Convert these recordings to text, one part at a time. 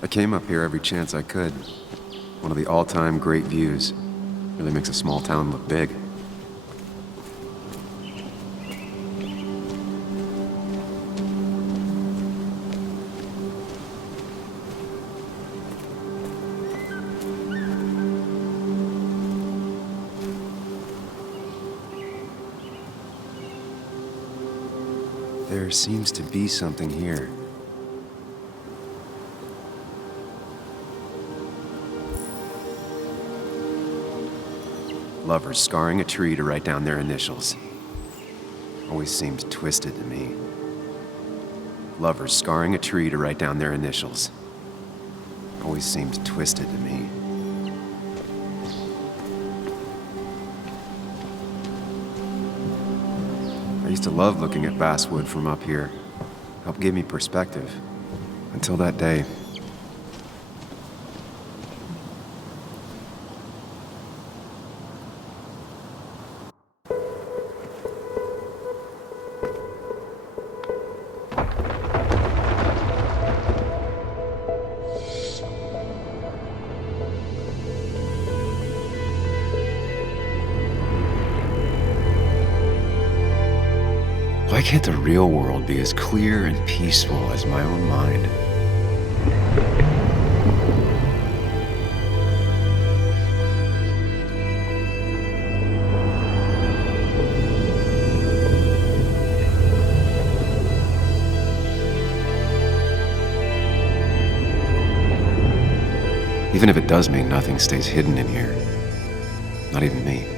I came up here every chance I could. One of the all-time great views. Really makes a small town look big. There seems to be something here. Lovers scarring a tree to write down their initials. Always seems twisted to me. Lovers scarring a tree to write down their initials. Always seems twisted to me. I used to love looking at basswood from up here. Helped give me perspective. Until that day. Why can't the real world be as clear and peaceful as my own mind? Even if it does mean nothing stays hidden in here. Not even me.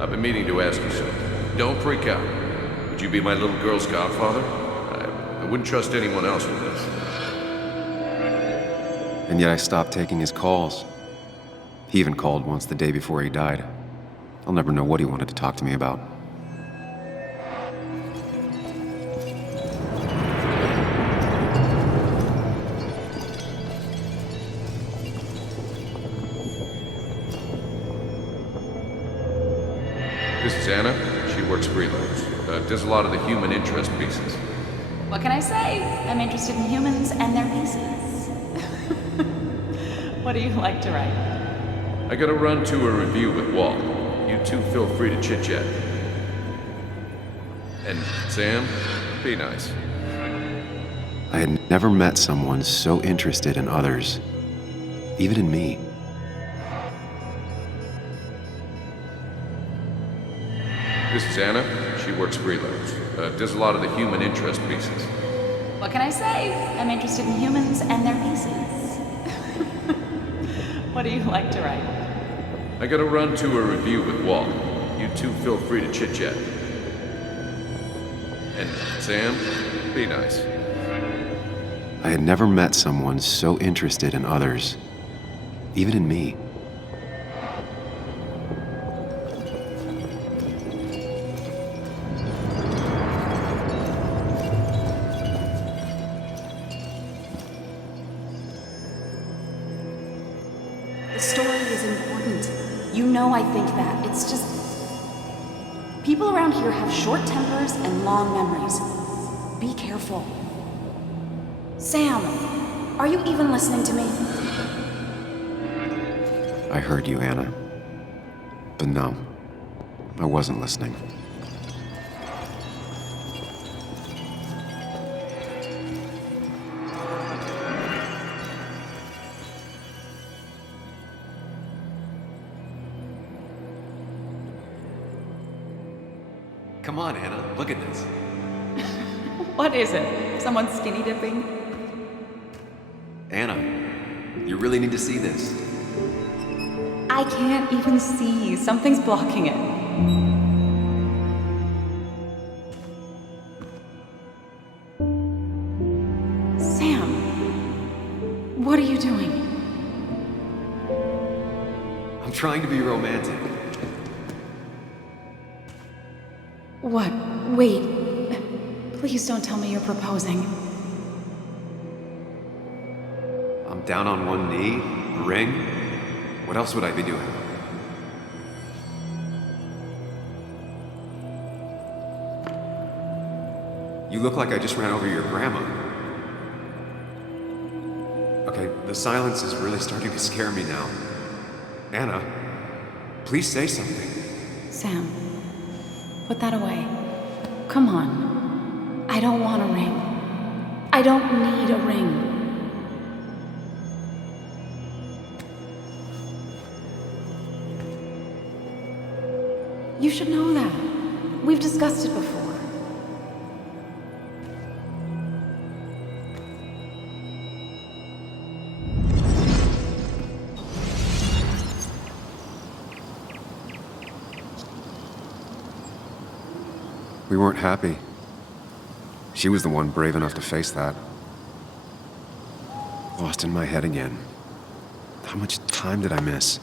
I've been meaning to ask you something. Don't freak out. Would you be my little girl's godfather? I wouldn't trust anyone else with this. And yet I stopped taking his calls. He even called once the day before he died. I'll never know what he wanted to talk to me about. This is Anna. She works freelance. Does a lot of the human interest pieces. What can I say? I'm interested in humans and their pieces. What do you like to write? I gotta run to a review with Walt. You two feel free to chit-chat. And Sam, be nice. I had never met someone so interested in others, even in me. This is Anna. She works freelance. Does a lot of the human interest pieces. What can I say? I'm interested in humans and their pieces. What do you like to write? I gotta run to a review with Walt. You two feel free to chit-chat. And Sam, be nice. I had never met someone so interested in others, even in me. The story is important. You know I think that. It's just... people around here have short tempers and long memories. Be careful. Sam, are you even listening to me? I heard you, Anna. But no, I wasn't listening. Come on, Anna, look at this. What is it? Someone skinny dipping? Anna, you really need to see this. I can't even see. Something's blocking it. Sam, what are you doing? I'm trying to be romantic. What? Wait. Please don't tell me you're proposing. I'm down on one knee, a ring. What else would I be doing? You look like I just ran over your grandma. Okay, the silence is really starting to scare me now. Anna, please say something. Sam, put that away. Come on. I don't want a ring. I don't need a ring. You should know that. We've discussed it before. We weren't happy. She was the one brave enough to face that. Lost in my head again. How much time did I miss?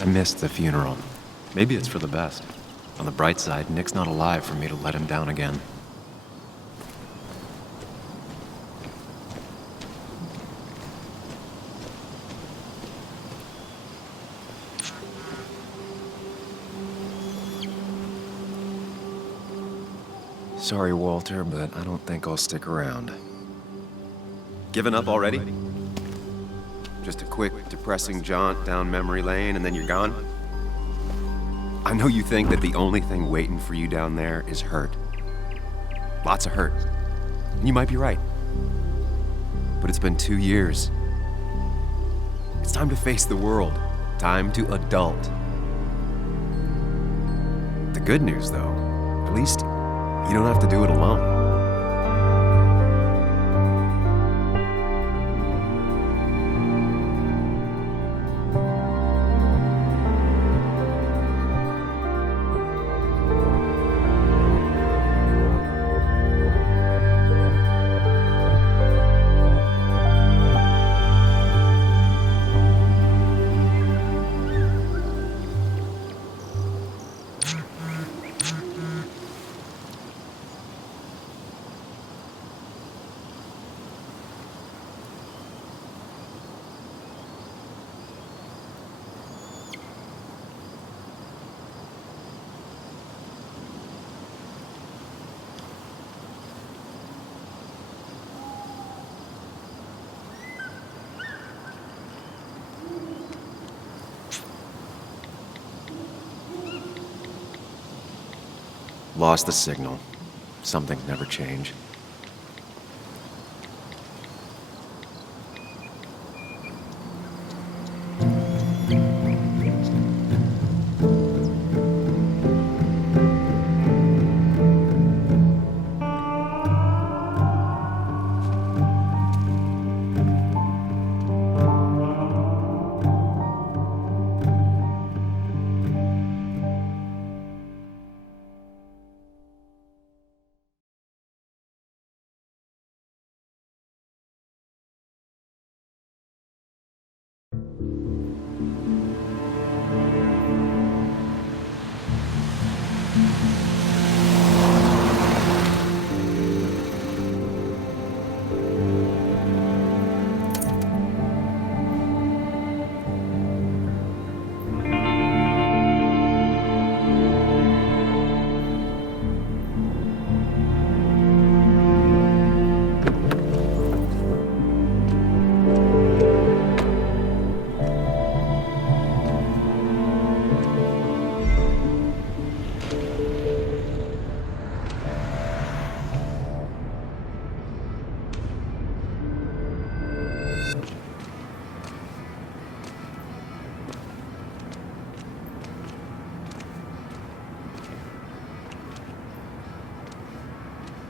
I missed the funeral. Maybe it's for the best. On the bright side, Nick's not alive for me to let him down again. Sorry, Walter, but I don't think I'll stick around. Given up already? Just a quick, depressing jaunt down memory lane and then you're gone? I know you think that the only thing waiting for you down there is hurt. Lots of hurt. And you might be right. But it's been 2 years. It's time to face the world. Time to adult. The good news, though, at least you don't have to do it alone. Lost the signal. Some things never change.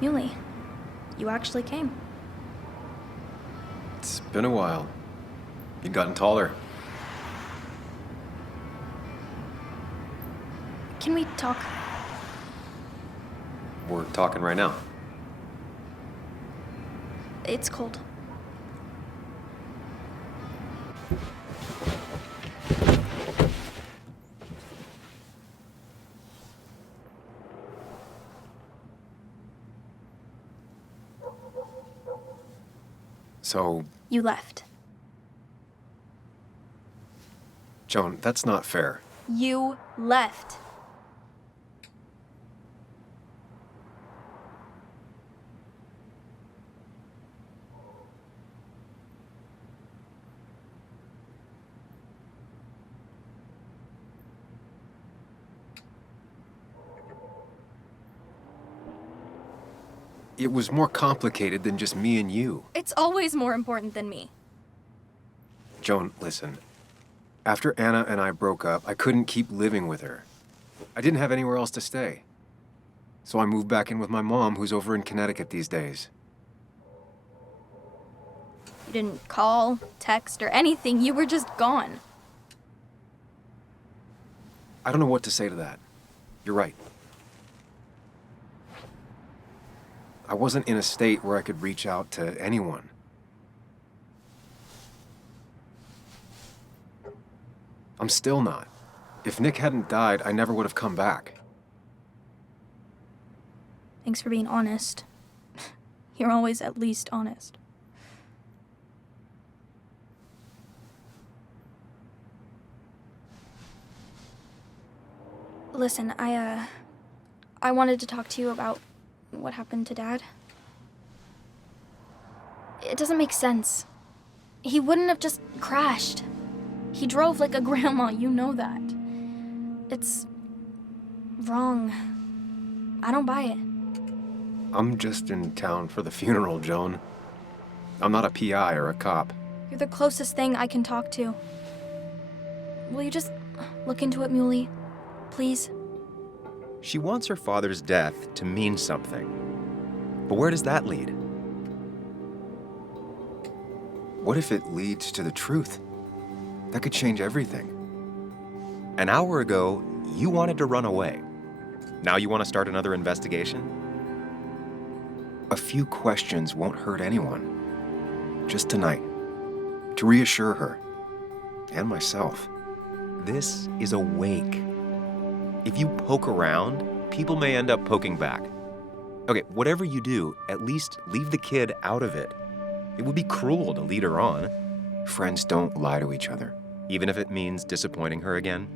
Muley, you actually came. It's been a while. You've gotten taller. Can we talk? We're talking right now. It's cold. So, You left. Joan, that's not fair. You left. It was more complicated than just me and you. It's always more important than me. Joan, listen. After Anna and I broke up, I couldn't keep living with her. I didn't have anywhere else to stay. So I moved back in with my mom, who's over in Connecticut these days. You didn't call, text, or anything. You were just gone. I don't know what to say to that. You're right. I wasn't in a state where I could reach out to anyone. I'm still not. If Nick hadn't died, I never would have come back. Thanks for being honest. You're always at least honest. Listen, I wanted to talk to you about what happened to Dad. It doesn't make sense. He wouldn't have just crashed. He drove like a grandma, you know that. It's wrong. I don't buy it. I'm just in town for the funeral, Joan. I'm not a PI or a cop. You're the closest thing I can talk to. Will you just look into it, Muley? Please? She wants her father's death to mean something. But where does that lead? What if it leads to the truth? That could change everything. An hour ago, you wanted to run away. Now you want to start another investigation? A few questions won't hurt anyone. Just tonight. To reassure her. And myself. This is a wake. If you poke around, people may end up poking back. Okay, whatever you do, at least leave the kid out of it. It would be cruel to lead her on. Friends don't lie to each other. Even if it means disappointing her again.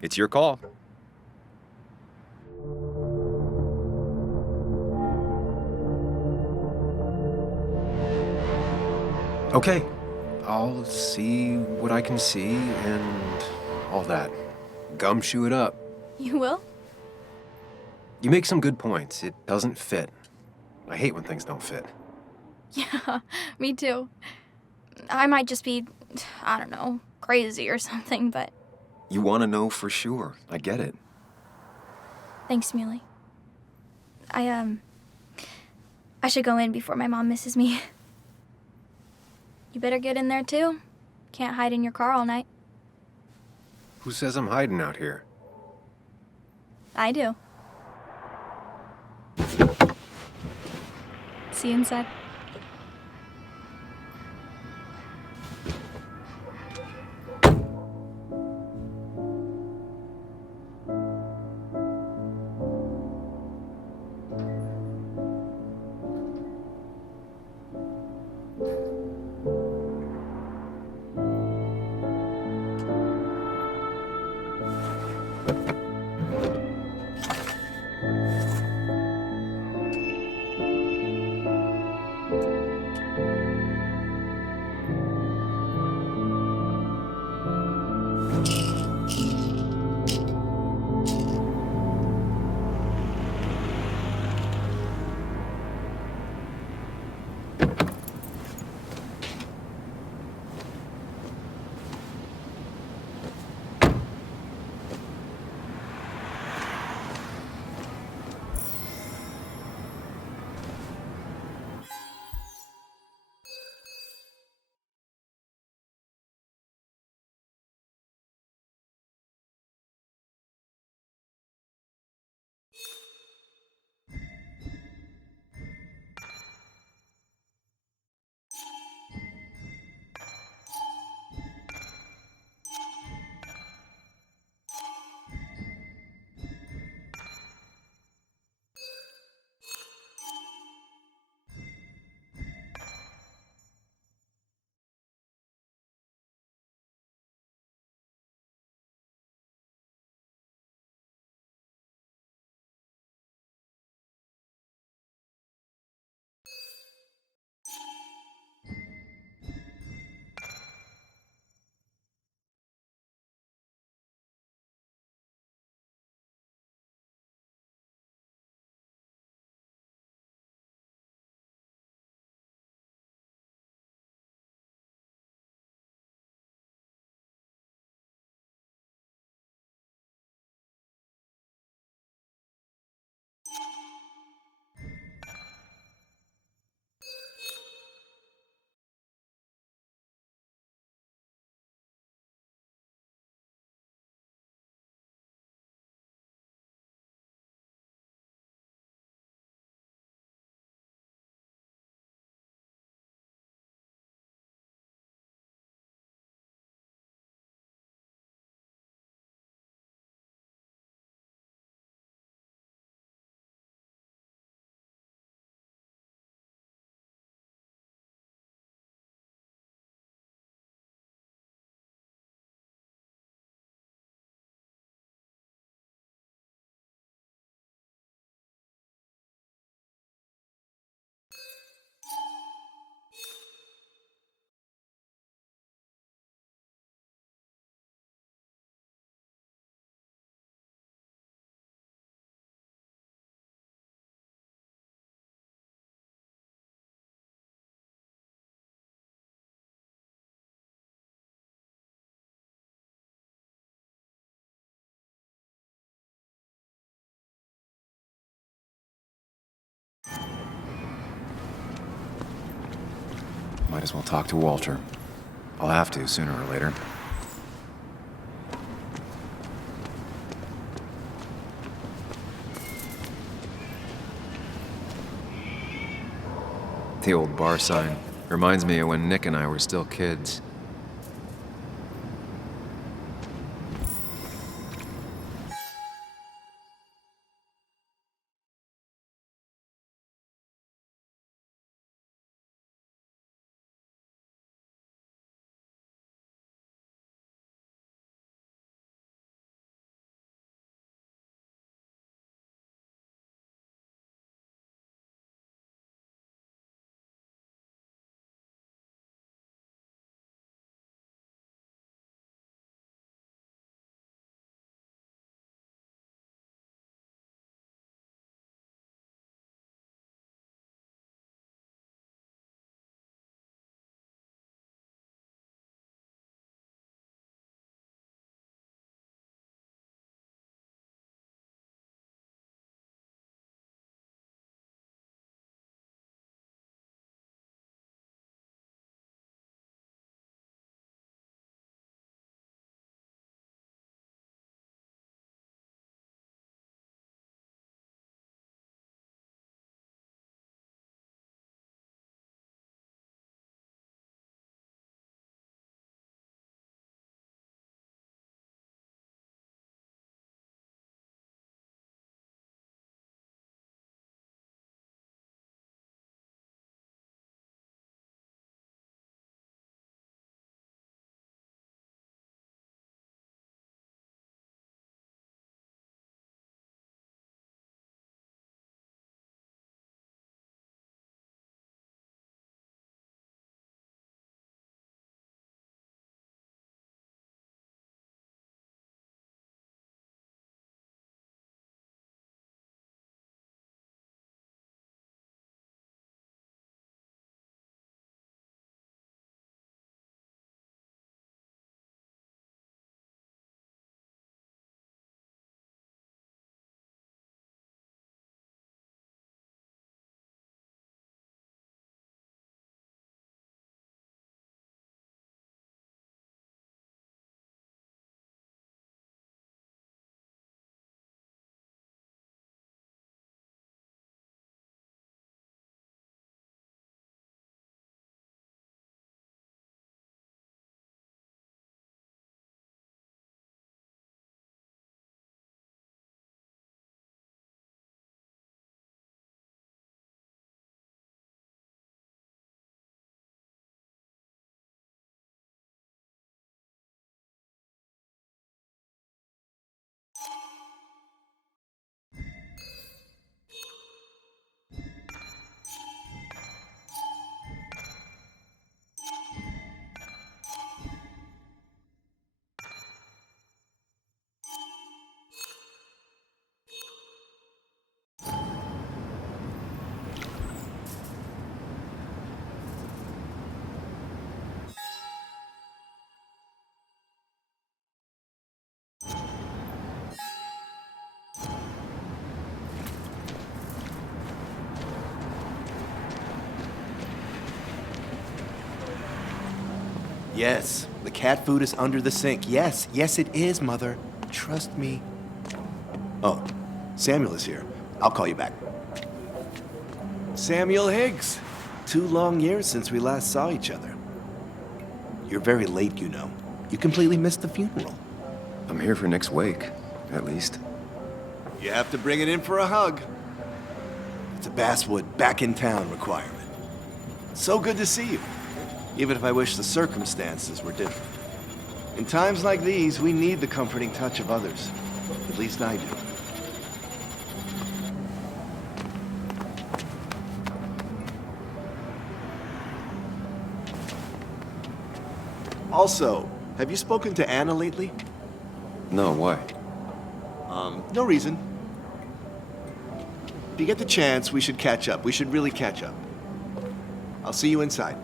It's your call. Okay. I'll see what I can see and all that. Gumshoe it up. You will? You make some good points. It doesn't fit. I hate when things don't fit. Yeah, me too. I might just be, I don't know, crazy or something, but You want to know for sure. I get it. thanks, Muley. I should go in before my mom misses me. You better get in there too. Can't hide in your car all night. Who says I'm hiding out here? I do. See you inside. Might as well talk to Walter. I'll have to sooner or later. The old bar sign reminds me of when Nick and I were still kids. Yes, the cat food is under the sink. Yes, yes it is, Mother. Trust me. Oh, Samuel is here. I'll call you back. Samuel Higgs. 2 long years since we last saw each other. You're very late, you know. You completely missed the funeral. I'm here for Nick's wake, at least. You have to bring it in for a hug. It's a Basswood back in town requirement. So good to see you, even if I wish the circumstances were different. In times like these, we need the comforting touch of others. At least I do. Also, have you spoken to Anna lately? No, why? No reason. If you get the chance, we should catch up. We should really catch up. I'll see you inside.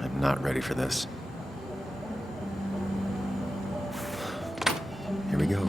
I'm not ready for this. Here we go.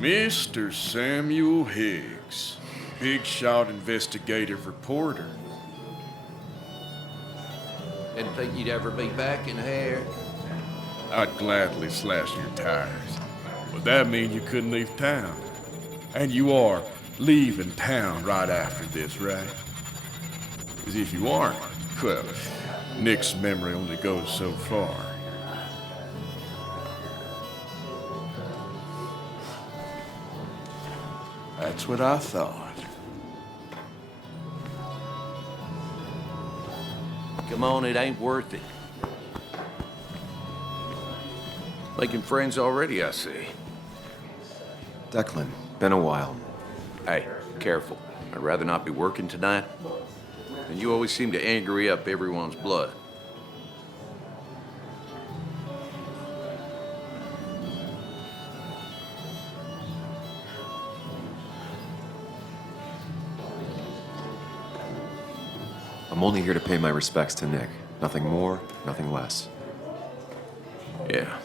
Mr. Samuel Higgs, big shot investigative reporter. Didn't think you'd ever be back in here. I'd gladly slash your tires. Would that mean you couldn't leave town? And you are leaving town right after this, right? Because if you aren't, well, Nick's memory only goes so far. That's what I thought. Come on, it ain't worth it. Making friends already, I see. Declan, been a while. Hey, careful. I'd rather not be working tonight. And you always seem to angry up everyone's blood. I'm only here to pay my respects to Nick. Nothing more, nothing less. Yeah.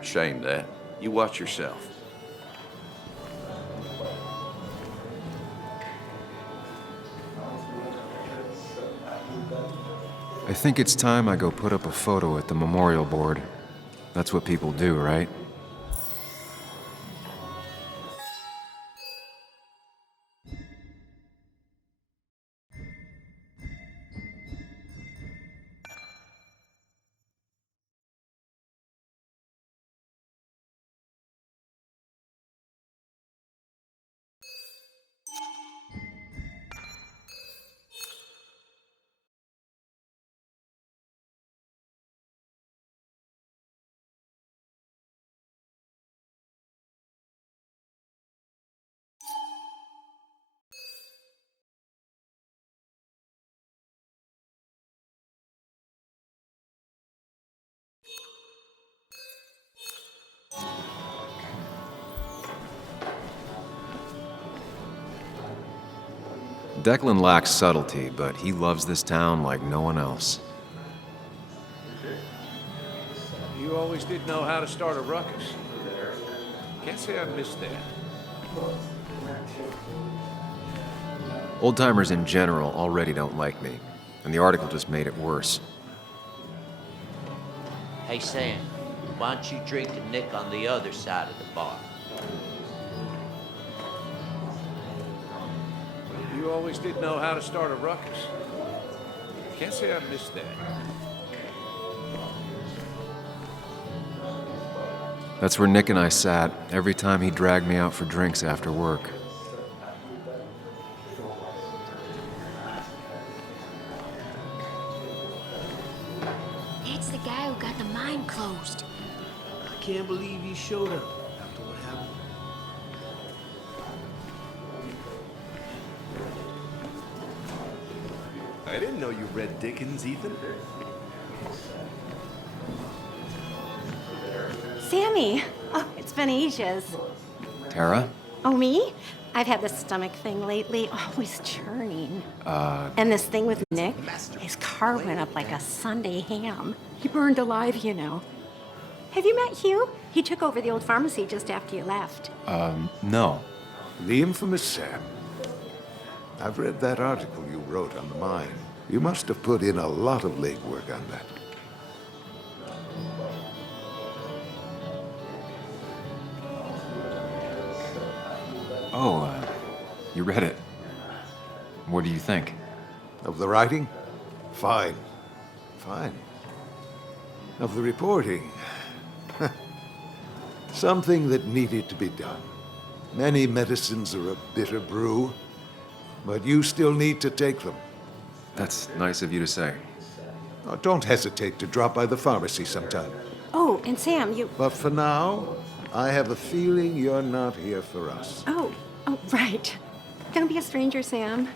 Shame that. You watch yourself. I think it's time I go put up a photo at the memorial board. That's what people do, right? Declan lacks subtlety, but he loves this town like no one else. You always did know how to start a ruckus. Can't say I missed that. Old-timers in general already don't like me, and the article just made it worse. Hey, Sam, why don't you drink to Nick on the other side of the bar? You always did know how to start a ruckus. Can't say I missed that. That's where Nick and I sat every time he dragged me out for drinks after work. It's the guy who got the mine closed. I can't believe you showed up after what happened. I didn't know you read Dickens, Ethan. Sammy! Oh, it's been ages. Tara? Oh, me? I've had this stomach thing lately, always churning. And this thing with Nick, his car went up like a Sunday ham. He burned alive, you know. Have you met Hugh? He took over the old pharmacy just after you left. No. The infamous Sam. I've read that article you wrote on the mine. You must have put in a lot of legwork on that. Oh, you read it. What do you think? Of the writing? Fine. Fine. Of the reporting? Something that needed to be done. Many medicines are a bitter brew, but you still need to take them. That's nice of you to say. Oh, don't hesitate to drop by the pharmacy sometime. Oh, and Sam, you... But for now, I have a feeling you're not here for us. Oh, right. Don't be a stranger, Sam.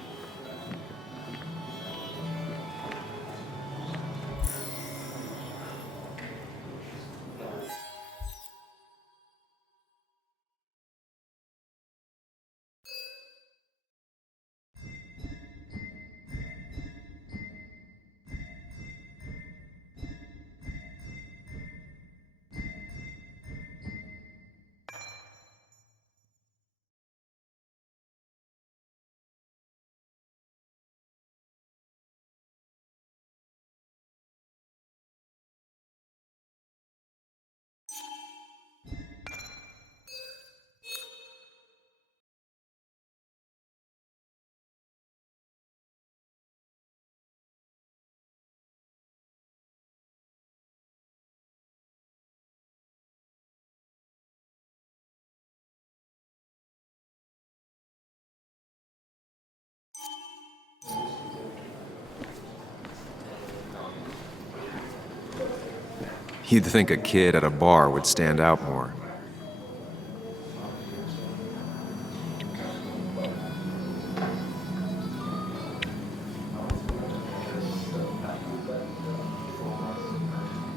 You'd think a kid at a bar would stand out more.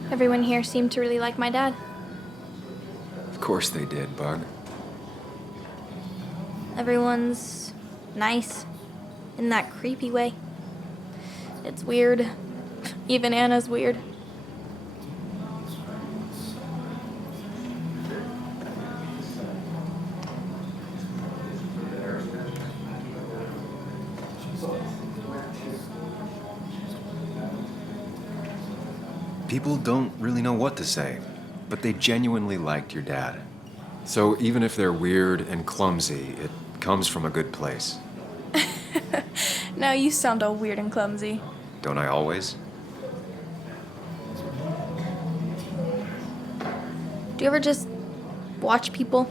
Everyone here seemed to really like my dad. Of course they did, Bug. Everyone's nice in that creepy way. It's weird. Even Anna's weird. People don't really know what to say, but they genuinely liked your dad. So even if they're weird and clumsy, it comes from a good place. Now you sound all weird and clumsy. Don't I always? Do you ever just watch people?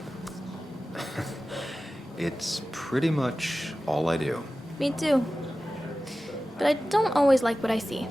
It's pretty much all I do. Me too. But I don't always like what I see.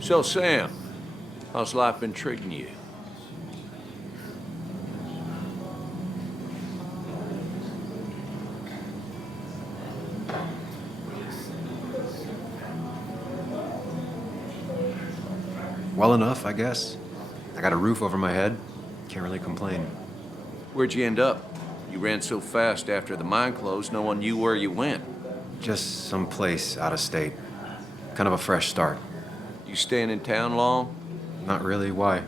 So, Sam, how's life been treating you? Well enough, I guess. I got a roof over my head. Can't really complain. Where'd you end up? You ran so fast after the mine closed, no one knew where you went. Just someplace out of state. Kind of a fresh start. You staying in town long? Not really. Why?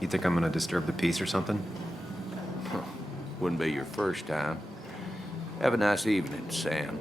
You think I'm gonna disturb the peace or something? Wouldn't be your first time. Have a nice evening, Sam.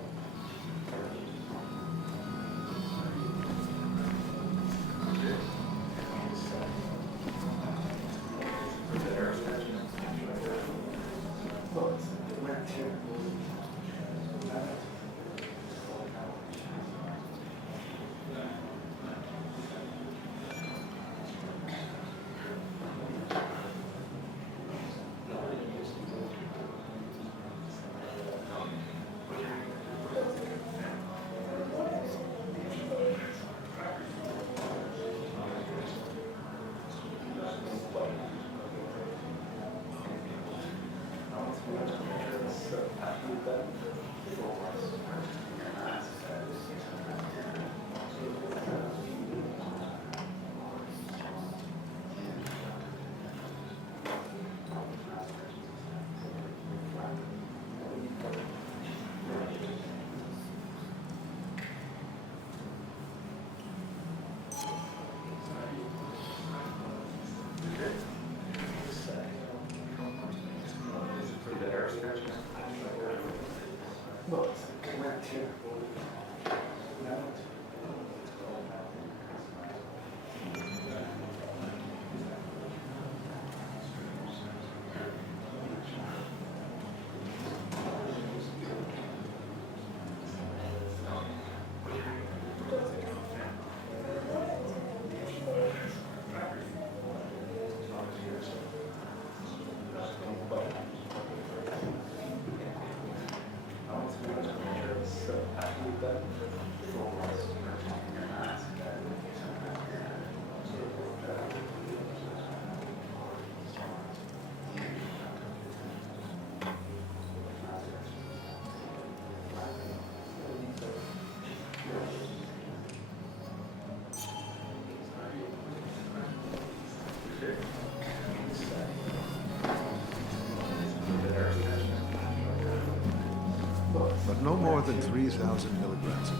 But no more than 3,000 milligrams a day.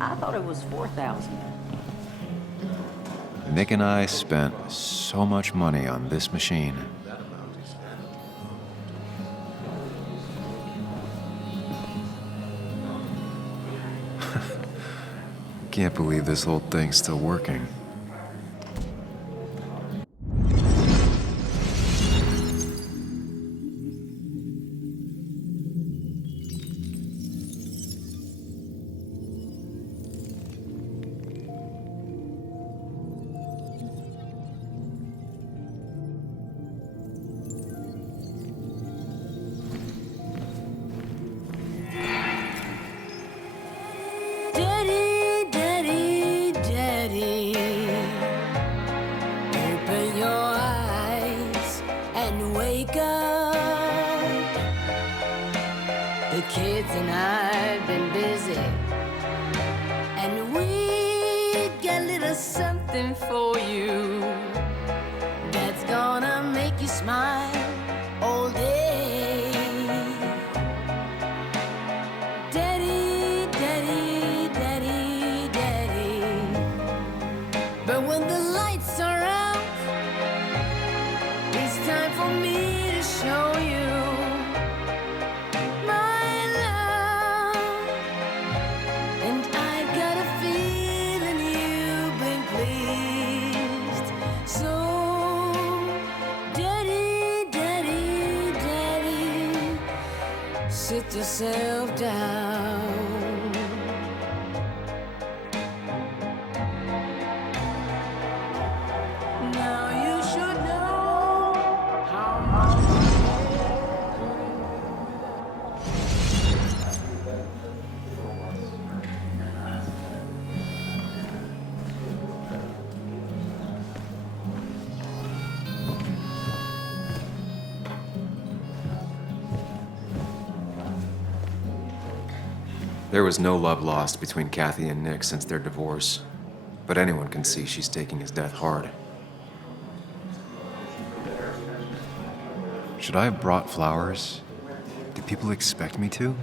I thought it was 4,000. Nick and I spent so much money on this machine. That amount is Can't believe this whole thing's still working. The kids and I've been busy, and we got a little something for you that's gonna make you smile all day. Daddy, daddy, daddy, daddy. But when the lights are out, it's time for me to show you my love. And I've got a feeling you've been pleased. So, daddy, daddy, daddy, sit yourself down. Now you should know how much There was no love lost between Kathy and Nick since their divorce, but anyone can see she's taking his death hard. Should I have brought flowers? Do people expect me to?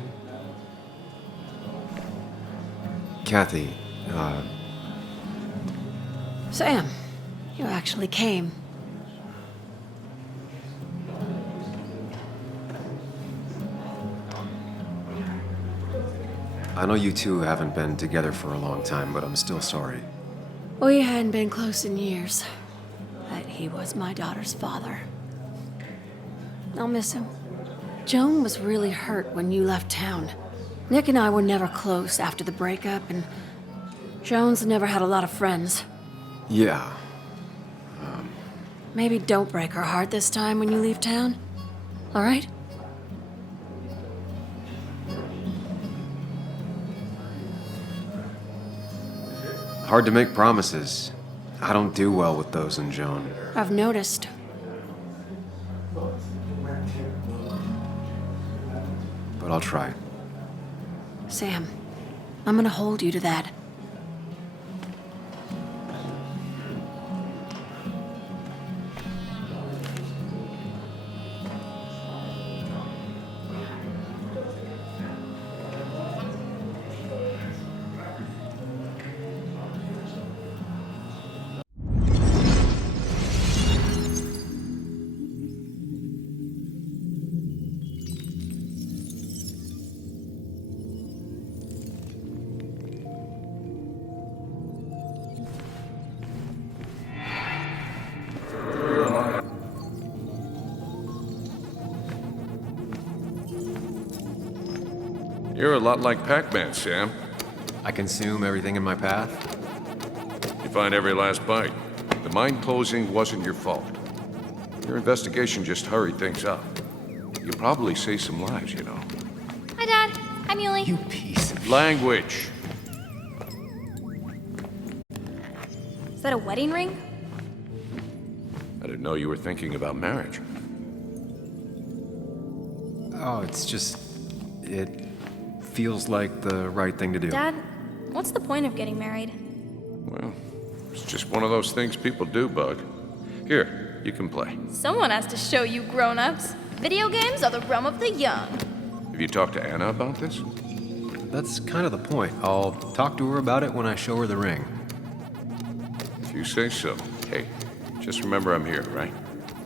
Kathy, Sam, you actually came. I know you two haven't been together for a long time, but I'm still sorry. We hadn't been close in years, but he was my daughter's father. I'll miss him. Joan was really hurt when you left town. Nick and I were never close after the breakup, and Joan's never had a lot of friends. Yeah. Maybe don't break her heart this time when you leave town, all right? Hard to make promises. I don't do well with those in Joan. I've noticed. But I'll try. Sam, I'm gonna hold you to that. You're a lot like Pac-Man, Sam. I consume everything in my path? You find every last bite. The mine closing wasn't your fault. Your investigation just hurried things up. You probably saved some lives, you know. Hi, Dad. Hi, Muley. You piece of... Language. Is that a wedding ring? I didn't know you were thinking about marriage. Oh, it's just... It feels like the right thing to do. Dad, what's the point of getting married? Well, it's just one of those things people do, Bug. Here, you can play. Someone has to show you grown-ups. Video games are the realm of the young. Have you talked to Anna about this? That's kind of the point. I'll talk to her about it when I show her the ring. If you say so. Hey, just remember I'm here, right?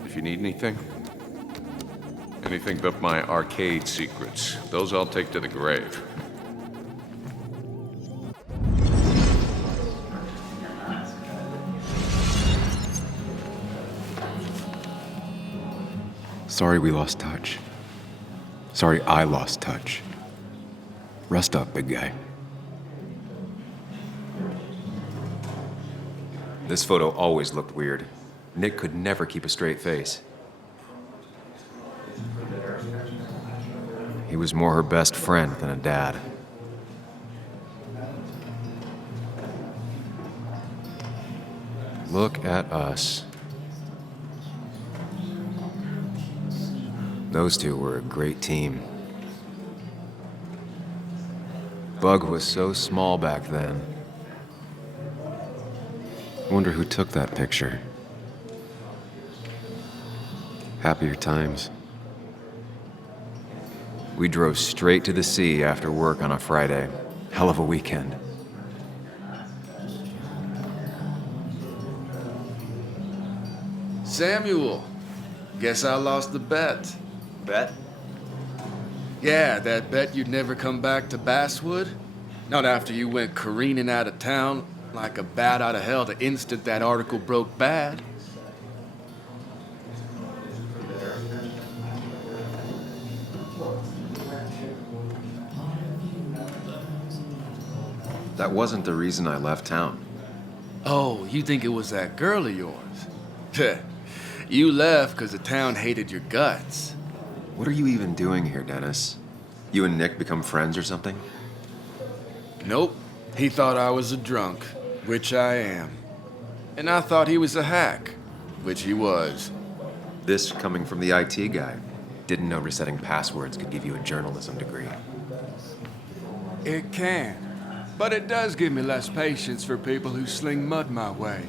If you need anything. Anything but my arcade secrets. Those I'll take to the grave. Sorry we lost touch. Sorry I lost touch. Rest up, big guy. This photo always looked weird. Nick could never keep a straight face. He was more her best friend than a dad. Look at us. Those two were a great team. bug was so small back then. I wonder who took that picture. Happier times. We drove straight to the sea after work on a Friday. Hell of a weekend. Samuel, guess I lost the bet. Bet? Yeah, that bet you'd never come back to Basswood? Not after you went careening out of town like a bat out of hell the instant that article broke bad. That wasn't the reason I left town. Oh, you think it was that girl of yours? You left because the town hated your guts. What are you even doing here, Dennis? You and Nick become friends or something? Nope. He thought I was a drunk, which I am. And I thought he was a hack, which he was. This coming from the IT guy. Didn't know resetting passwords could give you a journalism degree. It can. But it does give me less patience for people who sling mud my way.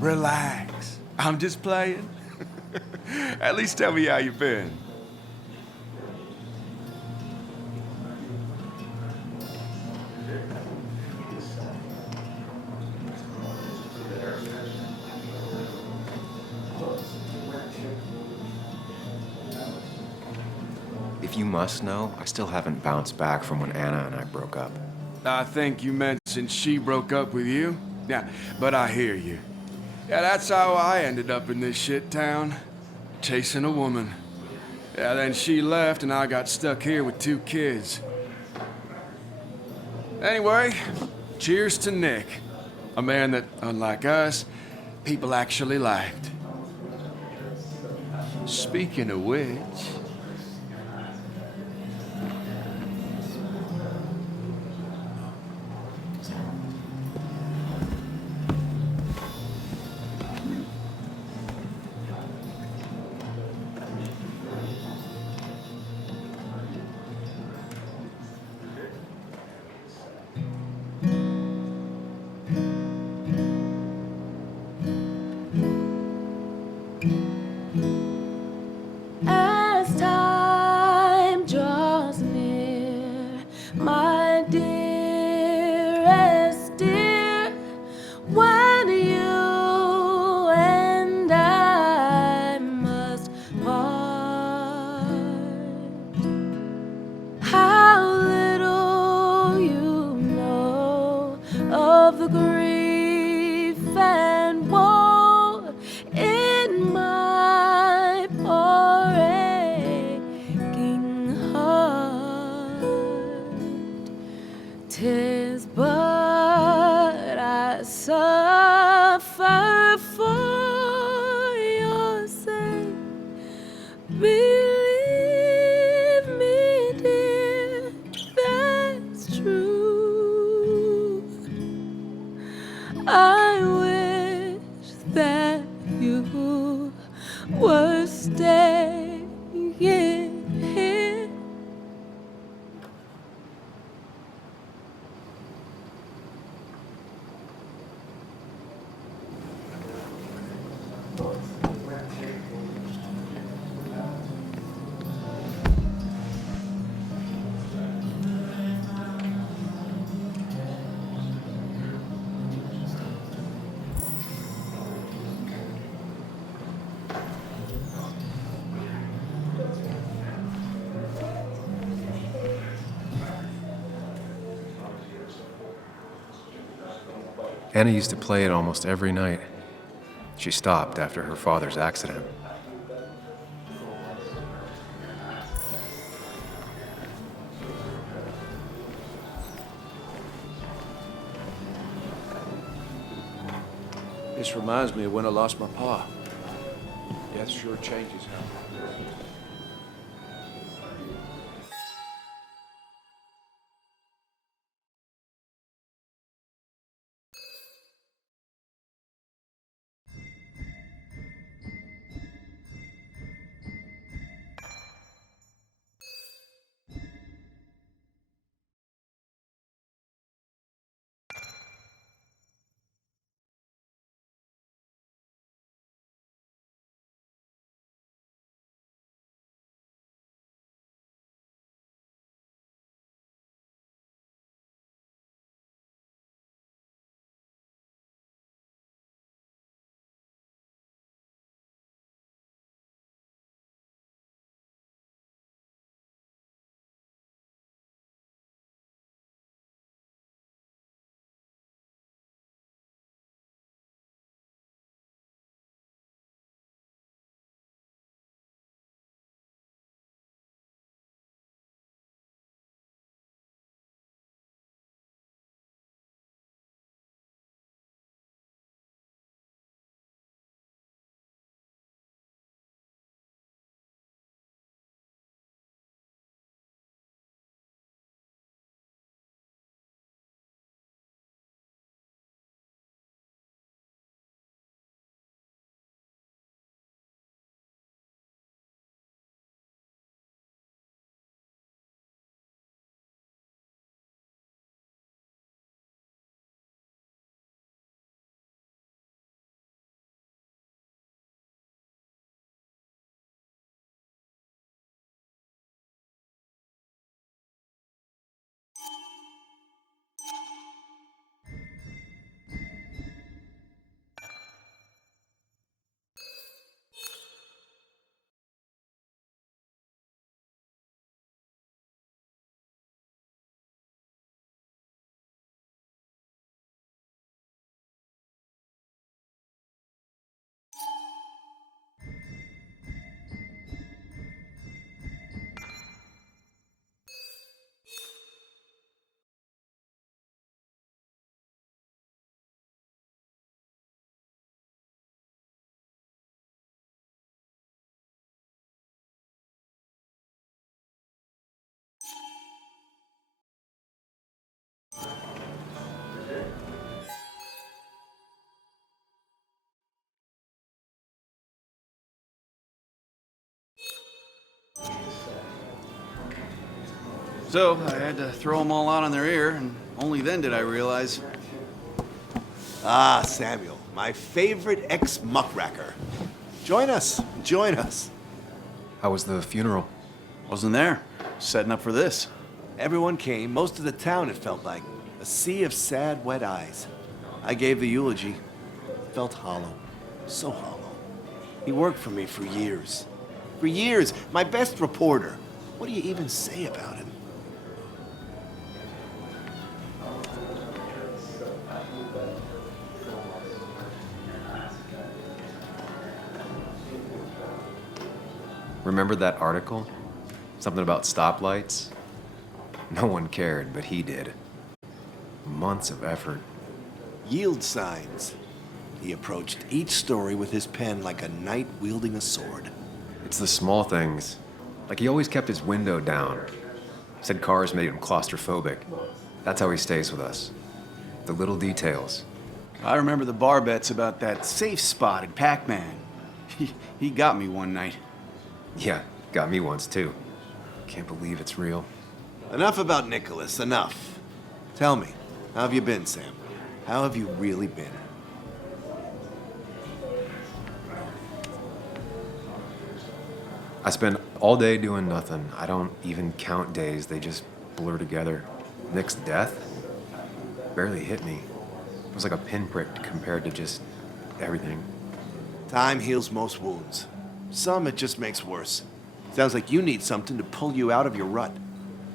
Relax. I'm just playing. At least tell me how you've been. If you must know, I still haven't bounced back from when Anna and I broke up. I think you mentioned she broke up with you. Yeah, but I hear you. Yeah, that's how I ended up in this shit town. Chasing a woman. Yeah, then she left and I got stuck here with 2 kids. Anyway, cheers to Nick. A man that, unlike us, people actually liked. Speaking of which... As time draws near, my dearest dear, when you and I must part, how little you know of the grief and woe in my poor aching heart. 'Tis but I suffer for your sake. Believe me, dear, that's true. I wish that you were staying here. Anna used to play it almost every night. She stopped after her father's accident. This reminds me of when I lost my pa. Death sure changes how. So I had to throw them all out on their ear, and only then did I realize. Ah, Samuel, my favorite ex-muckracker. Join us, join us. How was the funeral? Wasn't there. Setting up for this. Everyone came, most of the town, it felt like. A sea of sad, wet eyes. I gave the eulogy. Felt hollow. So hollow. He worked for me for years. For years, my best reporter. What do you even say about him? Remember that article? Something about stoplights? No one cared, but he did. Months of effort. Yield signs. He approached each story with his pen like a knight wielding a sword. It's the small things. Like he always kept his window down. Said cars made him claustrophobic. That's how he stays with us. The little details. I remember the bar bets about that safe spot at Pac-Man. He got me one night. Yeah, got me once too. Can't believe it's real. Enough about Nicholas, enough. Tell me, how have you been, Sam? How have you really been? I spend all day doing nothing. I don't even count days. They just blur together. Nick's death barely hit me. It was like a pinprick compared to just everything. Time heals most wounds. Some it just makes worse. Sounds like you need something to pull you out of your rut.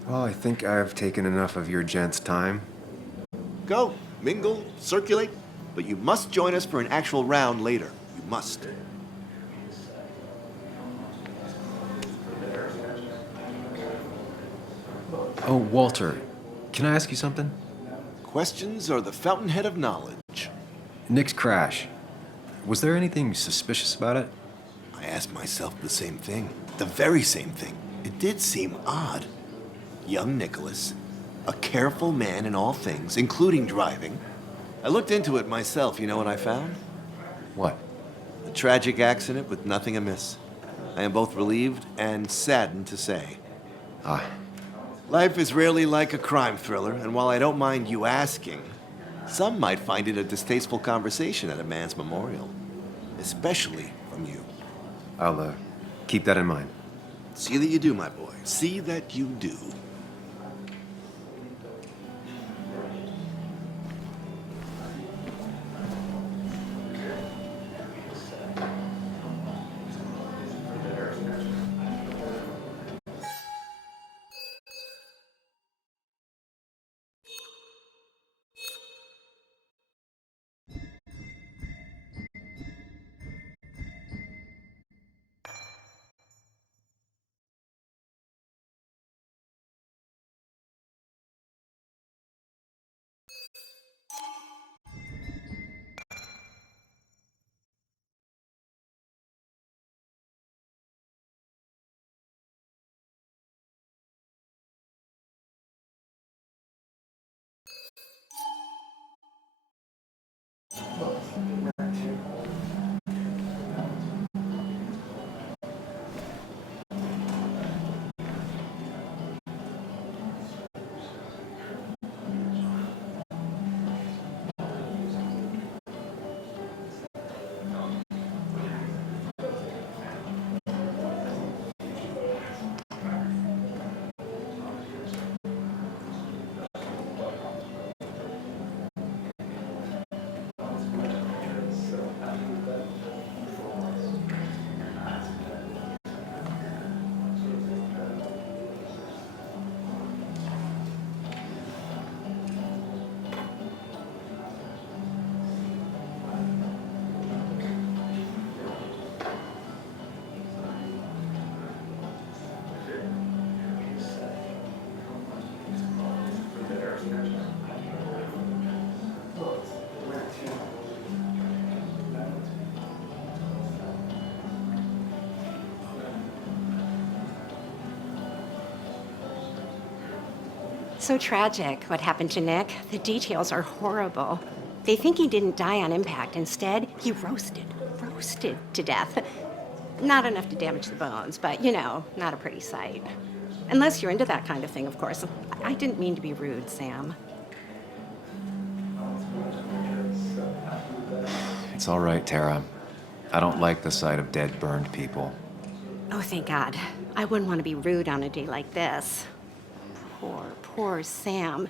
Well, I think I've taken enough of your gents' time. Go, mingle, circulate, but you must join us for an actual round later. You must. Oh, Walter, can I ask you something? Questions are the fountainhead of knowledge. Nick's crash. Was there anything suspicious about it? I asked myself the same thing. The very same thing. It did seem odd. Young Nicholas, a careful man in all things, including driving. I looked into it myself. You know what I found? What? A tragic accident with nothing amiss. I am both relieved and saddened to say. Ah. Life is rarely like a crime thriller, and while I don't mind you asking, some might find it a distasteful conversation at a man's memorial. Especially from you. I'll, keep that in mind. See that you do, my boy. See that you do. So tragic, what happened to Nick. The details are horrible. They think he didn't die on impact. Instead, he roasted to death. Not enough to damage the bones, but, you know, not a pretty sight. Unless you're into that kind of thing, of course. I didn't mean to be rude, Sam. It's all right, Tara. I don't like the sight of dead, burned people. Oh, thank God. I wouldn't want to be rude on a day like this. Poor Sam.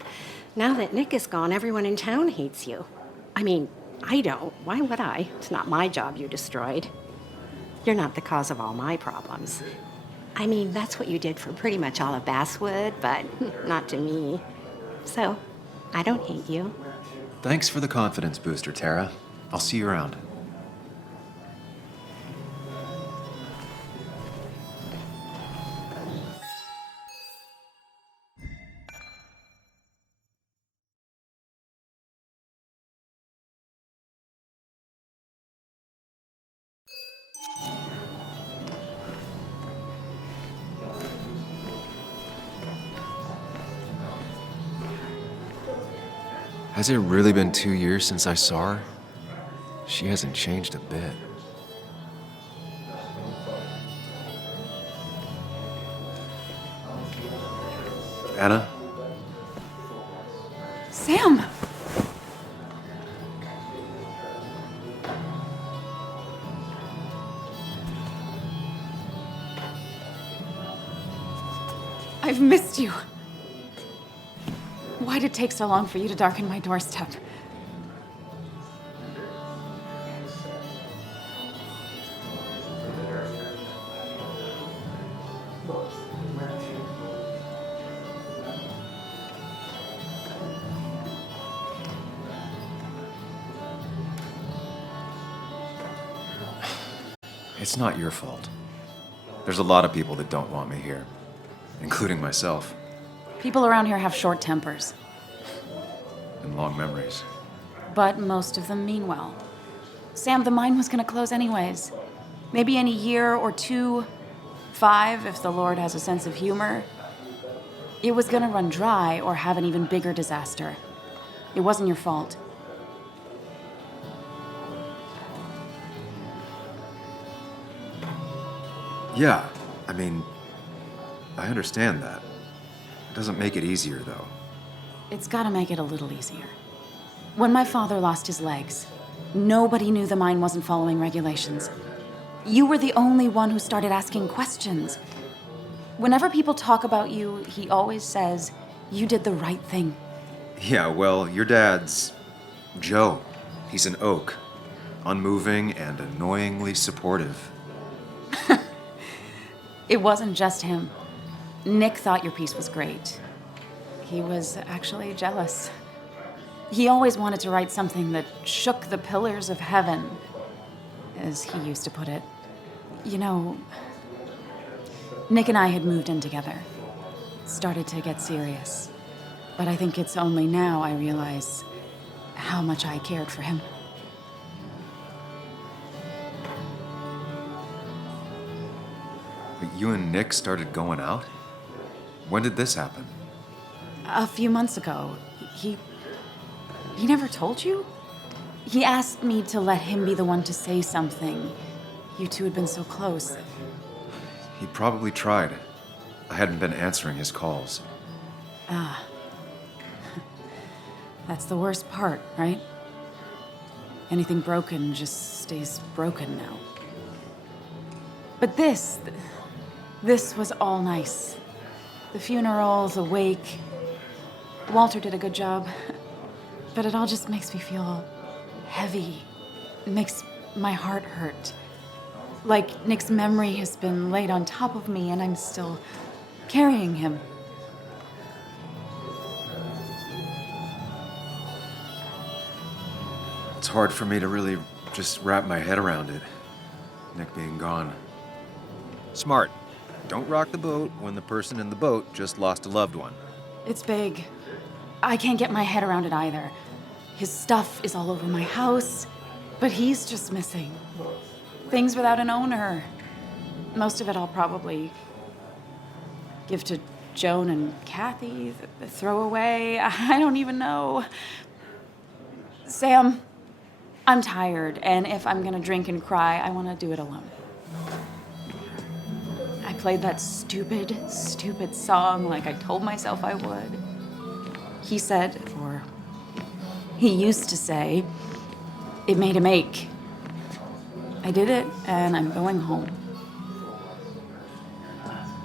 Now that Nick is gone, everyone in town hates you. I mean, I don't. Why would I? It's not my job you destroyed. You're not the cause of all my problems. I mean, that's what you did for pretty much all of Basswood, but not to me. So, I don't hate you. Thanks for the confidence booster, Tara. I'll see you around. Has it really been 2 years since I saw her? She hasn't changed a bit. Anna? Sam! I've missed you. Why'd it take so long for you to darken my doorstep? It's not your fault. There's a lot of people that don't want me here, including myself. People around here have short tempers, And long memories. but most of them mean well. Sam, the mine was gonna close anyways. Maybe in a year or 2, 5, if the Lord has a sense of humor. It was gonna run dry or have an even bigger disaster. It wasn't your fault. Yeah, I mean, I understand that. It doesn't make it easier, though. It's gotta make it a little easier. When my father lost his legs, nobody knew the mine wasn't following regulations. You were the only one who started asking questions. Whenever people talk about you, he always says, you did the right thing. Yeah, well, your dad's Joe. He's an oak. Unmoving and annoyingly supportive. It wasn't just him. Nick thought your piece was great. He was actually jealous. He always wanted to write something that shook the pillars of heaven, as he used to put it. You know, Nick and I had moved in together. Started to get serious. But I think it's only now I realize how much I cared for him. But you and Nick started going out? When did this happen? A few months ago, he never told you? He asked me to let him be the one to say something. You two had been so close. He probably tried. I hadn't been answering his calls. Ah. That's the worst part, right? Anything broken just stays broken now. But this was all nice. The funeral, the wake. Walter did a good job. But it all just makes me feel heavy. It makes my heart hurt. Like Nick's memory has been laid on top of me and I'm still carrying him. It's hard for me to really just wrap my head around it. Nick being gone. Smart. Don't rock the boat when the person in the boat just lost a loved one. It's big. I can't get my head around it either. His stuff is all over my house, but he's just missing. Things without an owner. Most of it I'll probably give to Joan and Kathy, throw away. I don't even know. Sam, I'm tired, and if I'm gonna drink and cry, I want to do it alone. I played that stupid song like I told myself I would. He said, or he used to say, it made him ache. I did it, and I'm going home.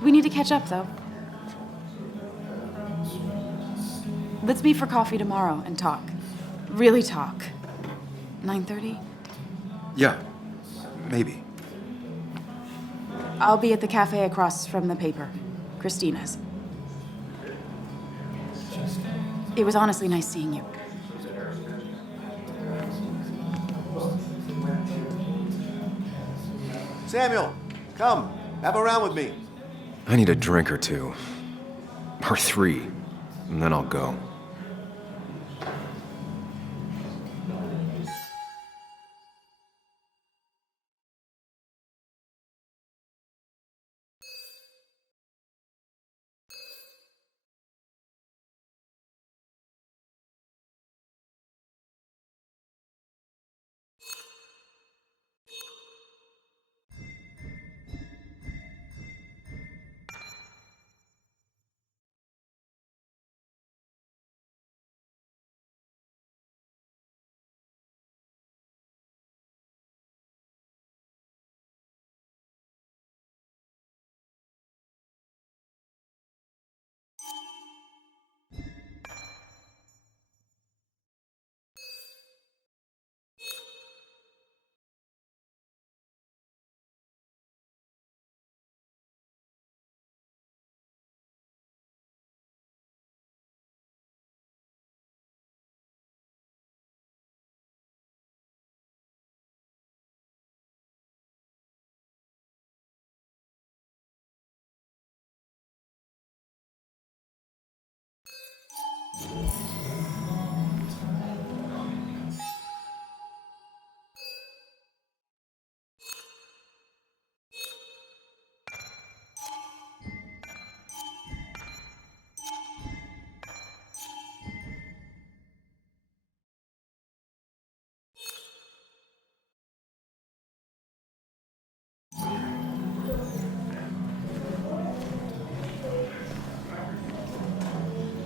We need to catch up, though. Let's meet for coffee tomorrow and talk. Really talk. 9:30? Yeah, maybe. I'll be at the cafe across from the paper. Christina's. It was honestly nice seeing you. Samuel, come. Have a round with me. I need a drink or two. Or 3. And then I'll go.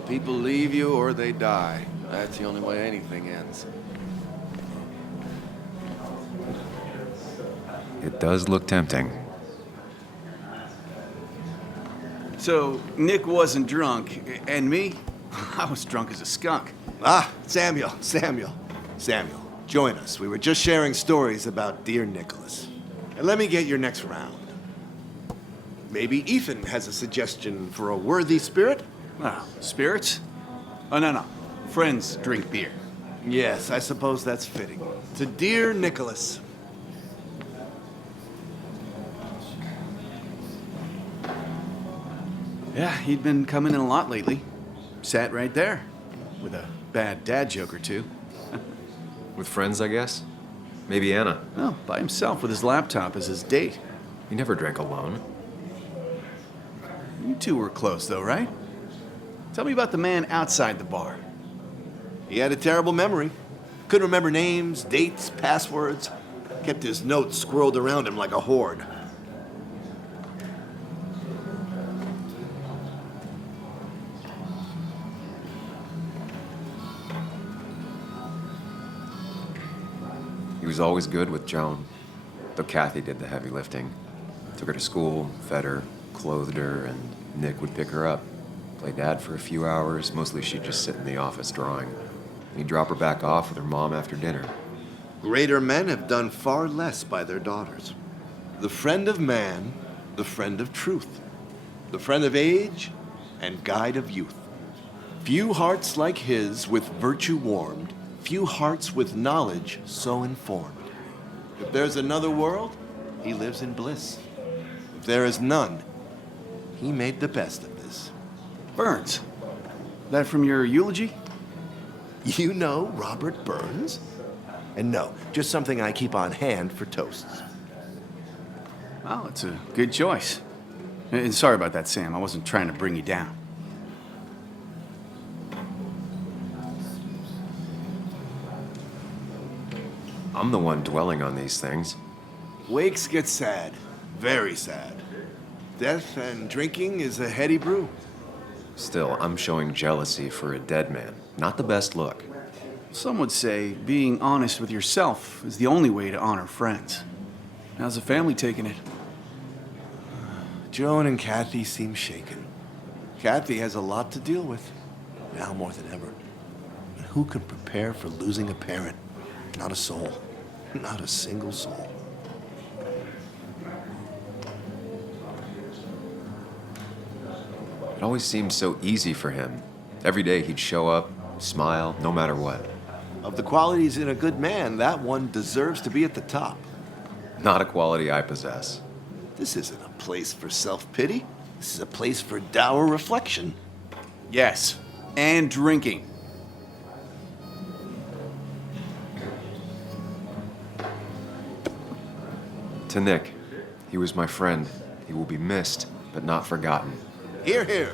People leave you or they die. That's the only way anything ends. It does look tempting. So, Nick wasn't drunk, and me? I was drunk as a skunk. Ah, Samuel, join us. We were just sharing stories about dear Nicholas. And let me get your next round. Maybe Ethan has a suggestion for a worthy spirit? Oh, spirits? Oh, no. Friends drink beer. Yes, I suppose that's fitting. To dear Nicholas. Yeah, he'd been coming in a lot lately. Sat right there, with a bad dad joke or two. With friends, I guess? Maybe Anna. No, by himself with his laptop as his date. He never drank alone. You two were close, though, right? Tell me about the man outside the bar. He had a terrible memory. Couldn't remember names, dates, passwords. Kept his notes squirreled around him like a hoard. He was always good with Joan, though Kathy did the heavy lifting. Took her to school, fed her, clothed her, and Nick would pick her up. Play dad for a few hours. Mostly she'd just sit in the office drawing. He'd drop her back off with her mom after dinner. Greater men have done far less by their daughters. The friend of man, the friend of truth. The friend of age, and guide of youth. Few hearts like his with virtue warmed, few hearts with knowledge so informed. If there's another world, he lives in bliss. If there is none, he made the best of this. Burns. That from your eulogy? You know Robert Burns? And no, just something I keep on hand for toasts. Well, it's a good choice. And sorry about that, Sam. I wasn't trying to bring you down. I'm the one dwelling on these things. Wakes get sad. Very sad. Death and drinking is a heady brew. Still, I'm showing jealousy for a dead man. Not the best look. Some would say being honest with yourself is the only way to honor friends. How's the family taking it? Joan and Kathy seem shaken. Kathy has a lot to deal with, now more than ever. And who can prepare for losing a parent? Not a soul. Not a single soul. It always seemed so easy for him. Every day he'd show up, smile, no matter what. Of the qualities in a good man, that one deserves to be at the top. Not a quality I possess. This isn't a place for self-pity. This is a place for dour reflection. Yes, and drinking. To Nick, he was my friend. He will be missed, but not forgotten. Hear, hear.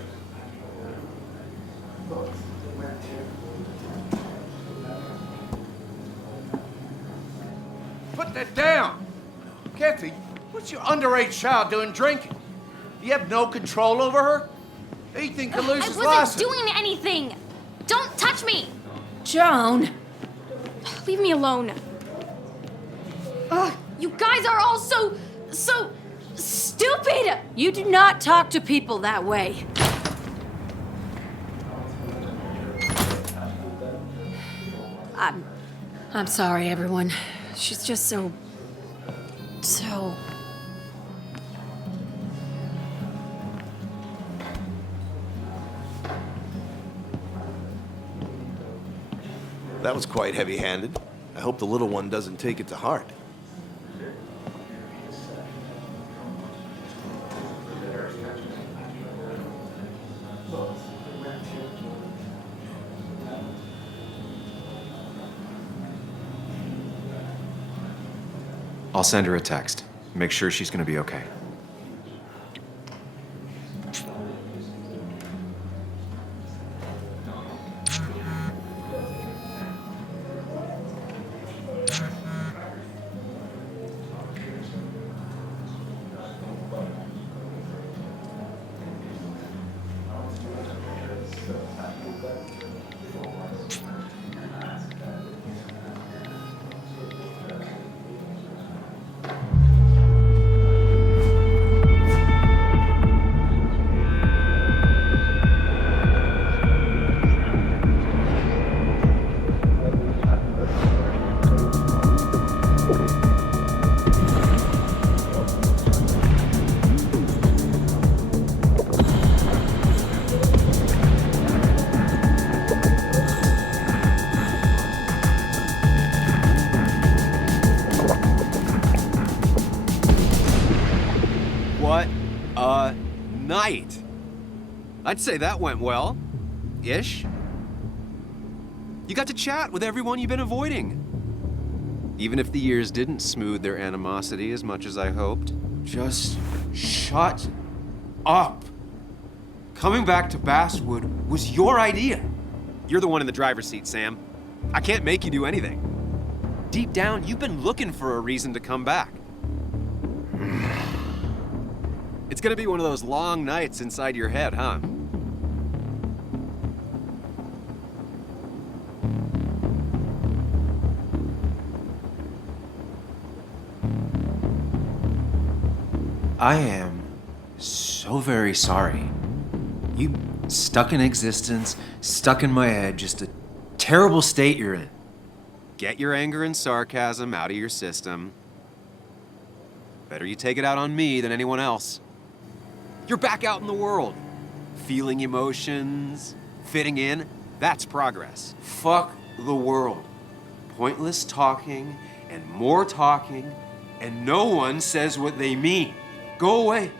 Put that down! Kathy, what's your underage child doing drinking? You have no control over her? Anything can lose his I license. wasn't doing anything! Don't touch me! Joan! Leave me alone. Ugh, you guys are all so stupid! You do not talk to people that way. I'm sorry, everyone. She's just so... That was quite heavy-handed. I hope the little one doesn't take it to heart. I'll send her a text. Make sure she's gonna be okay. What a night! I'd say that went well. Ish. You got to chat with everyone you've been avoiding. Even if the years didn't smooth their animosity as much as I hoped. Just shut up. Coming back to Basswood was your idea. You're the one in the driver's seat, Sam. I can't make you do anything. Deep down, you've been looking for a reason to come back. It's gonna be one of those long nights inside your head, huh? I am so very sorry. You stuck in existence, stuck in my head, just a terrible state you're in. Get your anger and sarcasm out of your system. Better you take it out on me than anyone else. You're back out in the world. Feeling emotions, fitting in, that's progress. Fuck the world. Pointless talking and more talking, and no one says what they mean. Go away.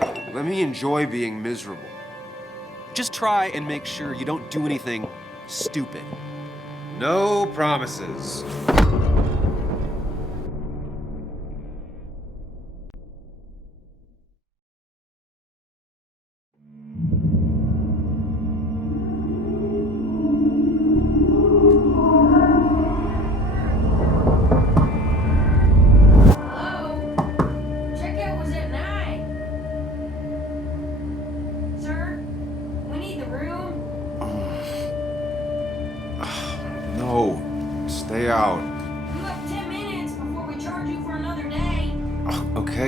Let me enjoy being miserable. Just try and make sure you don't do anything stupid. No promises.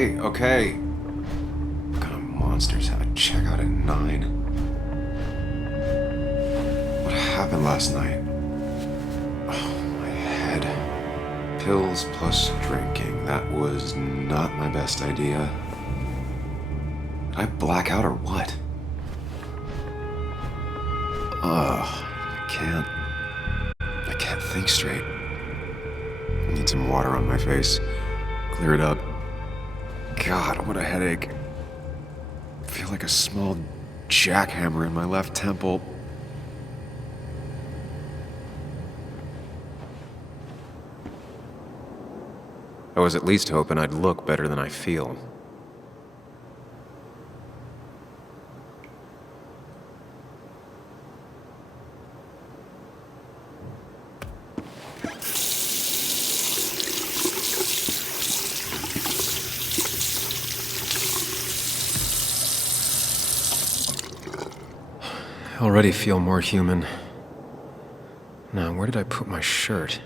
Okay. What kind of monsters have a checkout at 9? What happened last night? Oh, my head. Pills plus drinking. That was not my best idea. Did I black out or what? I can't think straight. I need some water on my face. Clear it up. God, what a headache. I feel like a small jackhammer in my left temple. I was at least hoping I'd look better than I feel. I already feel more human. Now, where did I put my shirt?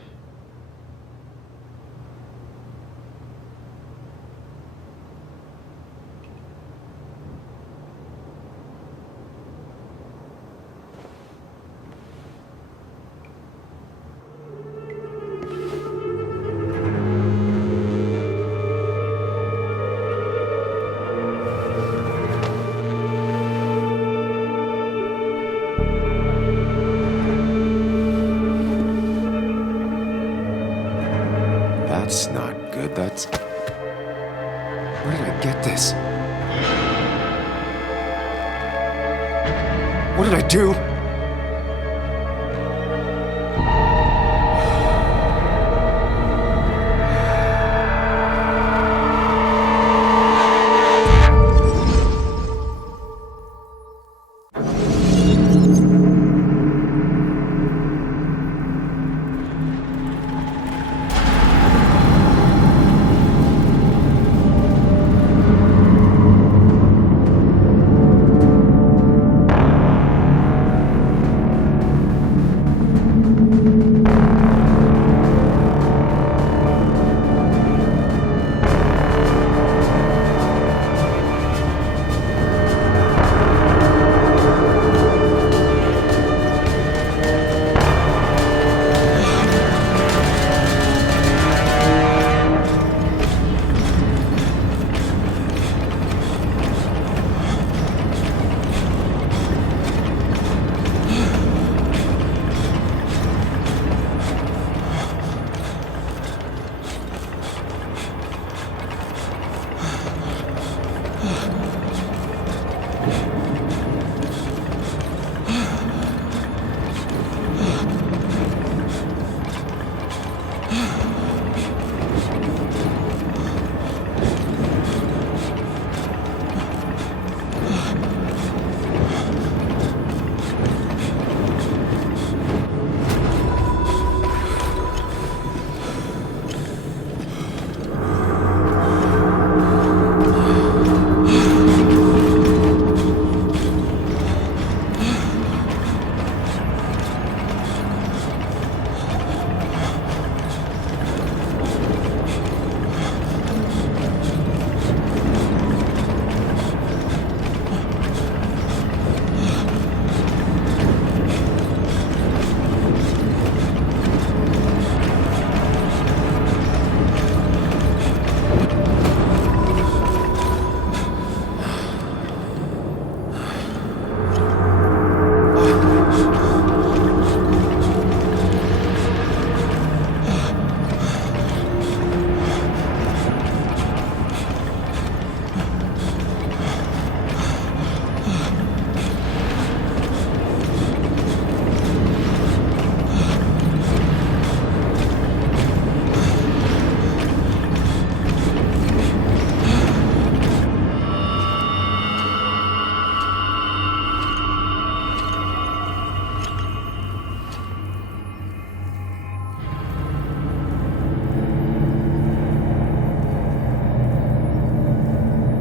That's not good. That's... Where did I get this? What did I do?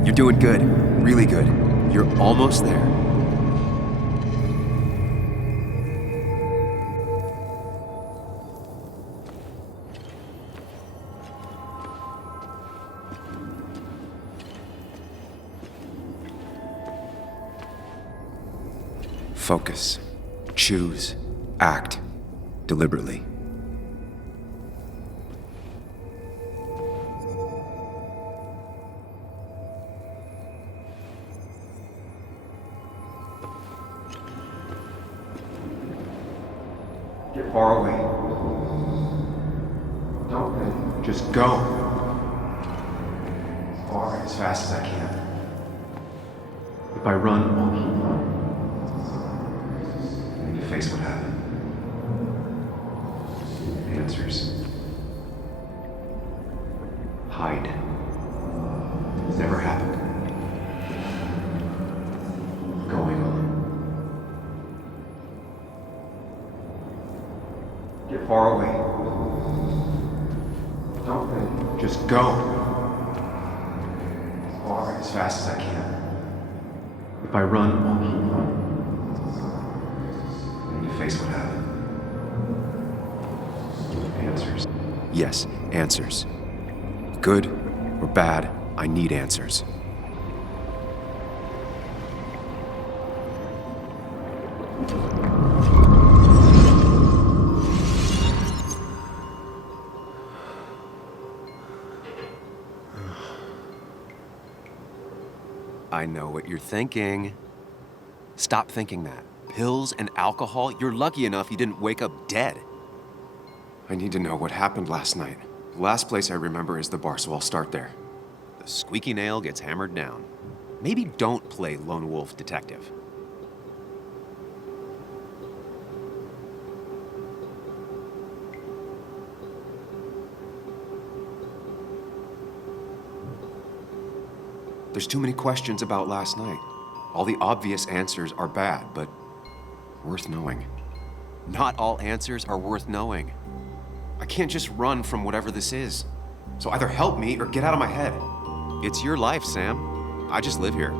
You're doing good. Really good. You're almost there. Focus. Choose. Act. Deliberately. Get far away. Don't think. Just go. As far, as fast as I can. If I run, I'll keep running. I need to face what happened. Answers. Hide. It's never happened. Going on. Get far away. Don't think. Just go. As far, as fast as I can. If I run, I'll keep running. I need to face what happened. Answers. Yes, answers. Good or bad, I need answers. I know what you're thinking. Stop thinking that. Pills and alcohol, you're lucky enough you didn't wake up dead. I need to know what happened last night. The last place I remember is the bar, so I'll start there. The squeaky nail gets hammered down. Maybe don't play lone wolf detective. There's too many questions about last night. All the obvious answers are bad, but worth knowing. Not all answers are worth knowing. I can't just run from whatever this is. So either help me or get out of my head. It's your life, Sam. I just live here.